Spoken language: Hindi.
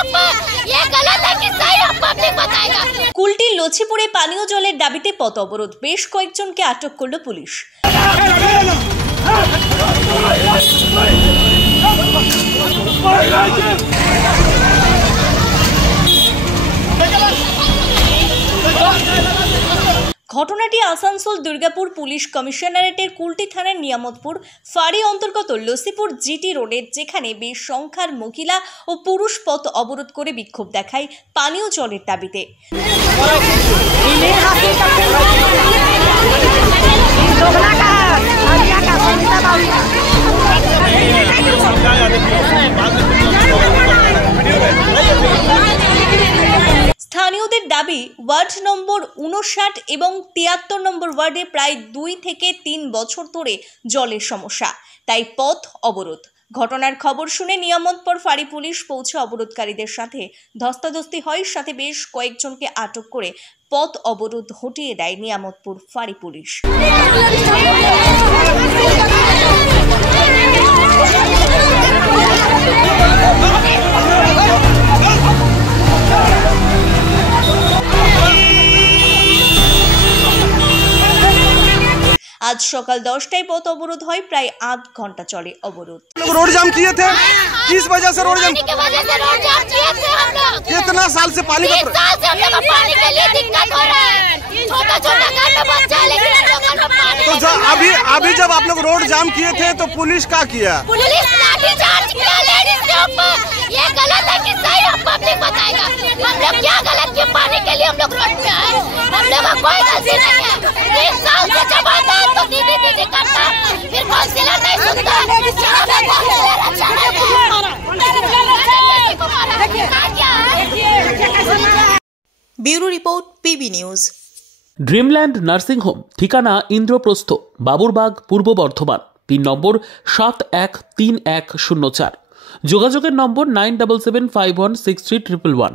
ये गलत है कि सही हम पब्लिक बताएगा। কুলটির লছিপুরে পানীয় জলের দাবিতে পথ অবরোধ, বেশ কয়েকজনকে আটক করল পুলিশ। ঘটনাটি আসানসোল দুর্গাপুর পুলিশ কমিশনারেটের কুলটি থানার নিয়ামতপুর ফাঁড়ি অন্তর্গত লসিপুর জিটি রোডের, যেখানে বেশ সংখ্যার মহিলা ও পুরুষ পথ অবরোধ করে বিক্ষোভ দেখায় পানীয় জলের দাবিতে। স্থানীয়দের দাবি, ওয়ার্ড নম্বর 59 এবং 73 নম্বর ওয়ার্ডে প্রায় 2 থেকে 3 বছর ধরে জলের সমস্যা, তাই পথ অবরোধ। ঘটনার খবর শুনে নিয়ামতপুর ফাঁড়ি পুলিশ পৌঁছে অবরোধকারীদের সাথে ধস্তাধস্তি হয়, সাথে বেশ কয়েকজনকে আটক করে পথ অবরোধ হটিয়ে দেয় নিয়ামতপুর ফাঁড়ি পুলিশ। आज सकाल 10टाয় पथ अवरोध হয়, प्राय आध घंटा चले अवरोध। रोड जाम किए थे, किस वजह से रोड जाम? की वजह से रोड जाम किए थे हम लोग। कितना साल से पानी का साल से हम लोग को पानी के लिए दिक्कत हो रहा है। छोटा छोटा घर में बच्चा है, लेकिन हम लोग घर में पानी। तो अभी जब आप लोग रोड जाम किए थे तो पुलिस क्या किया? पुलिस लाठीचार्ज किया लेडीज के ऊपर। ये गलत है कि सही हम पब्लिक बताएगा। हम लोग क्या गलत किए? पानी के लिए हम लोग रोड पे आए, हम लोग का कोई गलती नहीं है। 1 साल से जमाता है तो दीदी करता, फिर काउंसिलर नहीं सुनता। Bureau report PB news. Dreamland nursing home, ঠিকানা ইন্দ্রপ্রস্থ, বাবুরবাগ, পূর্ব বর্ধমান। পিন নম্বর 713104। যোগাযোগের নম্বর 9775163111।